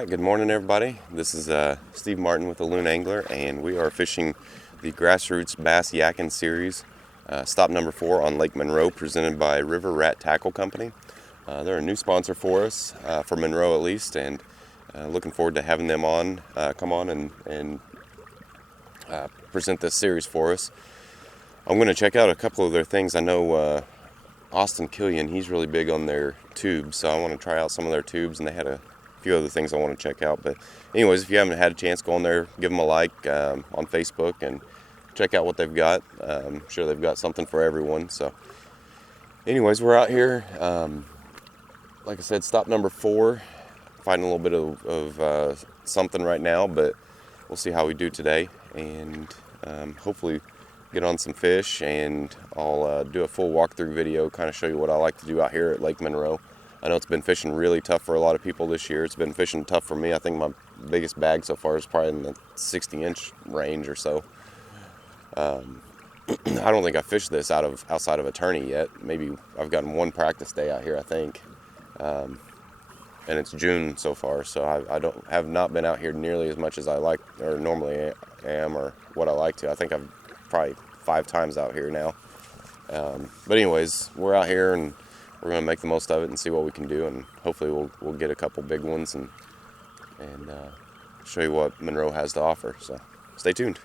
Alright, good morning everybody. This is Steve Martin with the Loon Angler, and we are fishing the Grassroots Bass Yakin Series, stop number 4 on Lake Monroe, presented by River Rat Tackle Company. They're a new sponsor for us, for Monroe at least, and looking forward to having them on, come on and present this series for us. I'm going to check out a couple of their things. I know Austin Killian, he's really big on their tubes, so I want to try out some of their tubes, and they had a few other things I want to check out. But anyways, if you haven't had a chance, go on there, give them a like on Facebook and check out what they've got. I'm sure they've got something for everyone. So anyways, we're out here, like I said, stop number 4, fighting a little bit of something right now, but we'll see how we do today, and hopefully get on some fish, and I'll do a full walkthrough video, kind of show you what I like to do out here at Lake Monroe. I know it's been fishing really tough for a lot of people this year. It's been fishing tough for me. I think my biggest bag so far is probably in the 60-inch range or so. I don't think I fished this outside of a tourney yet. Maybe I've gotten one practice day out here, I think. And it's June so far, so I have not been out here nearly as much as I like or normally am, or what I like to. I think I've probably 5 times out here now. But anyways, we're out here, and we're going to make the most of it and see what we can do, and hopefully we'll get a couple big ones and show you what Monroe has to offer. So stay tuned.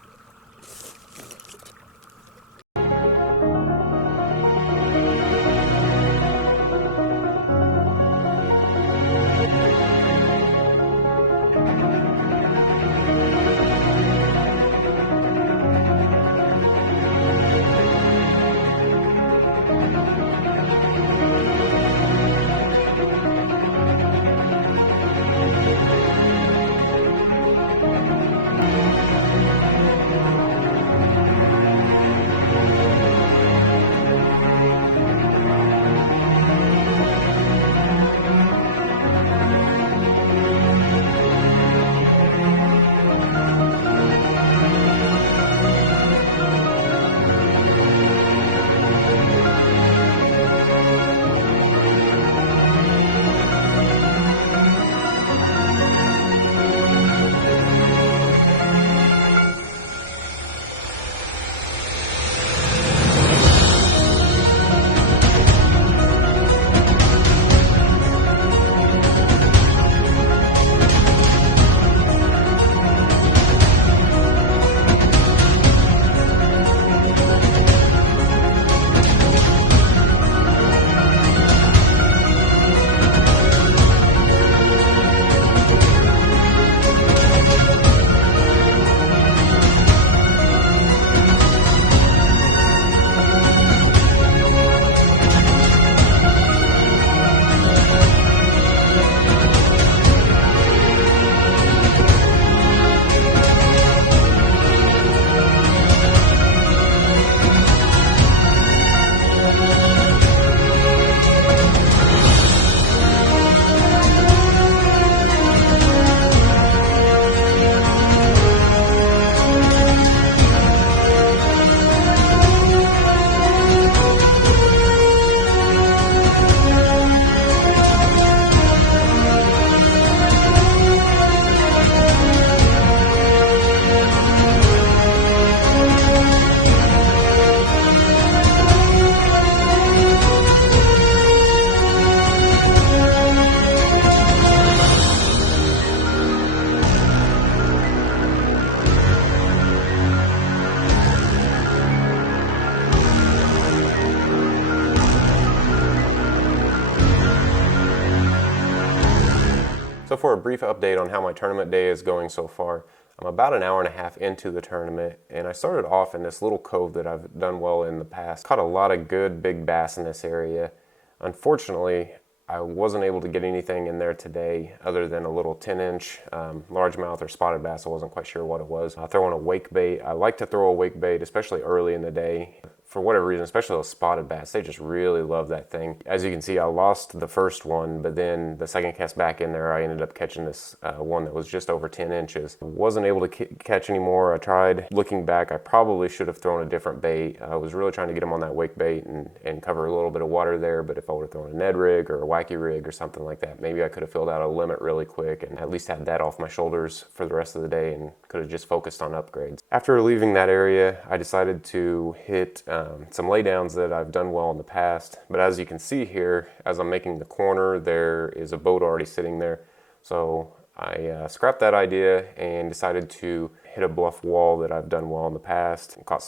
So for a brief update on how my tournament day is going so far, I'm about an hour and a half into the tournament, and I started off in this little cove that I've done well in the past. Caught a lot of good big bass in this area. Unfortunately, I wasn't able to get anything in there today other than a little 10-inch largemouth or spotted bass. I wasn't quite sure what it was. Throwing a wake bait. I like to throw a wake bait, especially early in the day. for whatever reason, especially those spotted bass, they just really love that thing. As you can see, I lost the first one, but then the second cast back in there, I ended up catching this one that was just over 10 inches. Wasn't able to catch anymore. I tried. Looking back, I probably should have thrown a different bait. I was really trying to get him on that wake bait and cover a little bit of water there, but if I would have thrown a Ned rig or a wacky rig or something like that, maybe I could have filled out a limit really quick and at least had that off my shoulders for the rest of the day and could have just focused on upgrades. After leaving that area, I decided to hit some laydowns that I've done well in the past, but as you can see here, as I'm making the corner, there is a boat already sitting there. So I scrapped that idea and decided to hit a bluff wall that I've done well in the past. Caught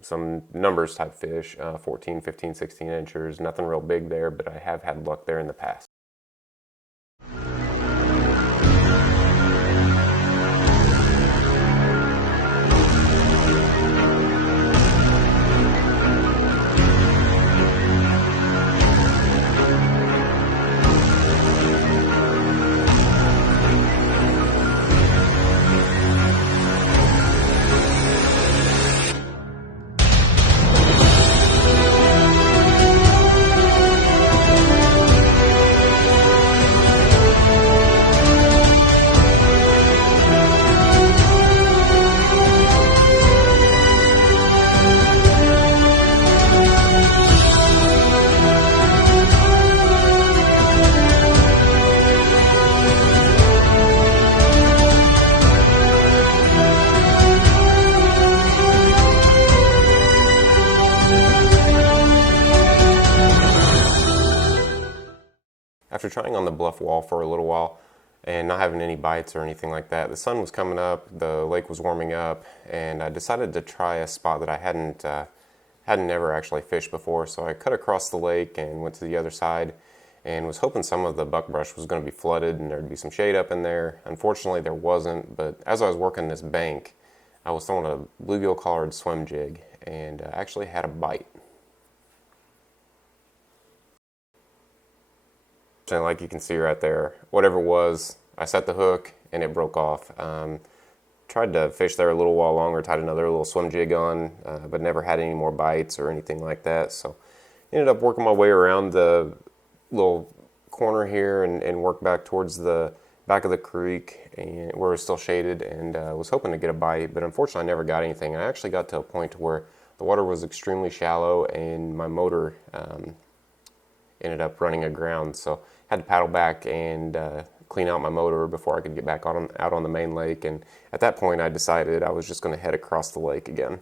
some numbers type fish, 14, 15, 16 inchers, nothing real big there, but I have had luck there in the past. After trying on the bluff wall for a little while and not having any bites or anything like that, the sun was coming up, the lake was warming up, and I decided to try a spot that I hadn't never actually fished before. So I cut across the lake and went to the other side and was hoping some of the buckbrush was going to be flooded and there'd be some shade up in there. Unfortunately, there wasn't, but as I was working this bank, I was throwing a bluegill collared swim jig and actually had a bite. And like you can see right there, whatever it was, I set the hook and it broke off. Tried to fish there a little while longer, tied another little swim jig on, but never had any more bites or anything like that. So ended up working my way around the little corner here and worked back towards the back of the creek and where it was still shaded, and was hoping to get a bite, but unfortunately I never got anything. I actually got to a point where the water was extremely shallow and my motor ended up running aground, so had to paddle back and clean out my motor before I could get back out on the main lake. And at that point I decided I was just going to head across the lake again.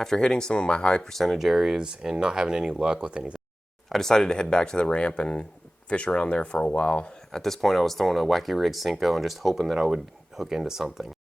After hitting some of my high percentage areas and not having any luck with anything, I decided to head back to the ramp and fish around there for a while. At this point I was throwing a wacky rig Cinco and just hoping that I would hook into something.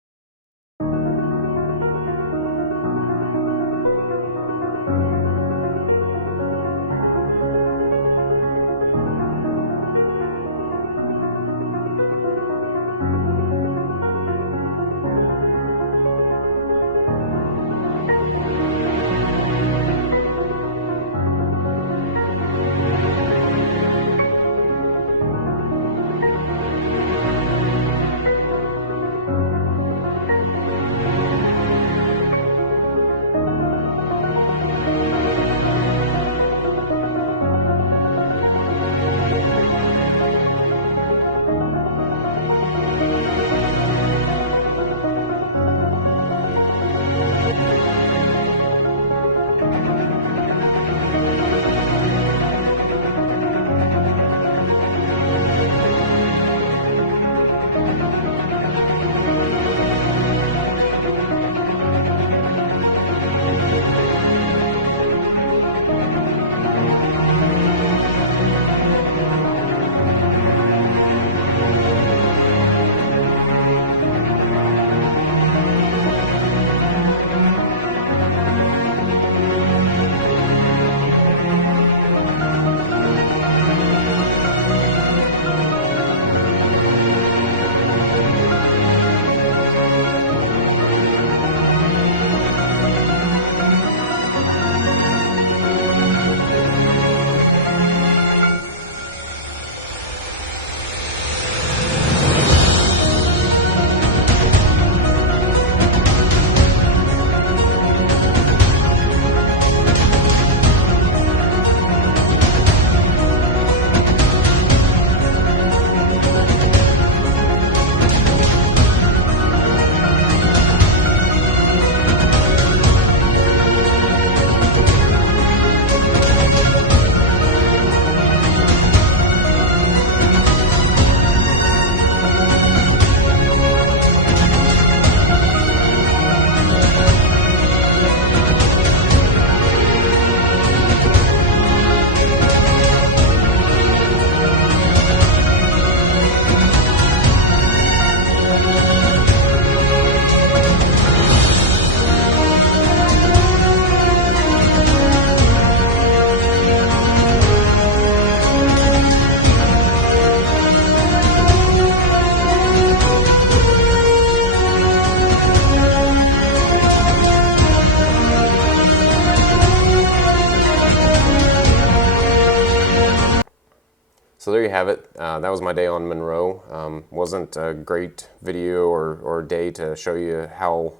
So there you have it. That was my day on Monroe. Wasn't a great video or day to show you how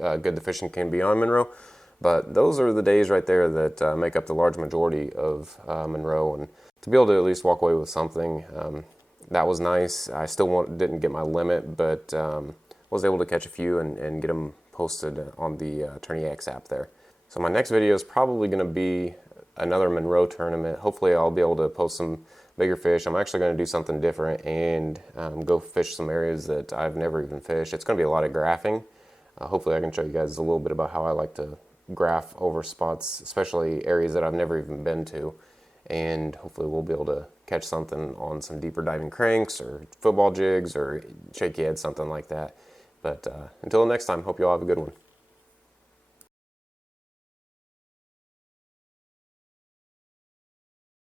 good the fishing can be on Monroe, but those are the days right there that make up the large majority of Monroe, and to be able to at least walk away with something, that was nice. I still didn't get my limit, but was able to catch a few and get them posted on the Tourney X app there. So my next video is probably going to be another Monroe tournament. Hopefully I'll be able to post some bigger fish. I'm actually going to do something different and go fish some areas that I've never even fished. It's going to be a lot of graphing. Hopefully I can show you guys a little bit about how I like to graph over spots, especially areas that I've never even been to. And hopefully we'll be able to catch something on some deeper diving cranks or football jigs or shaky head, something like that. But until next time, hope you all have a good one.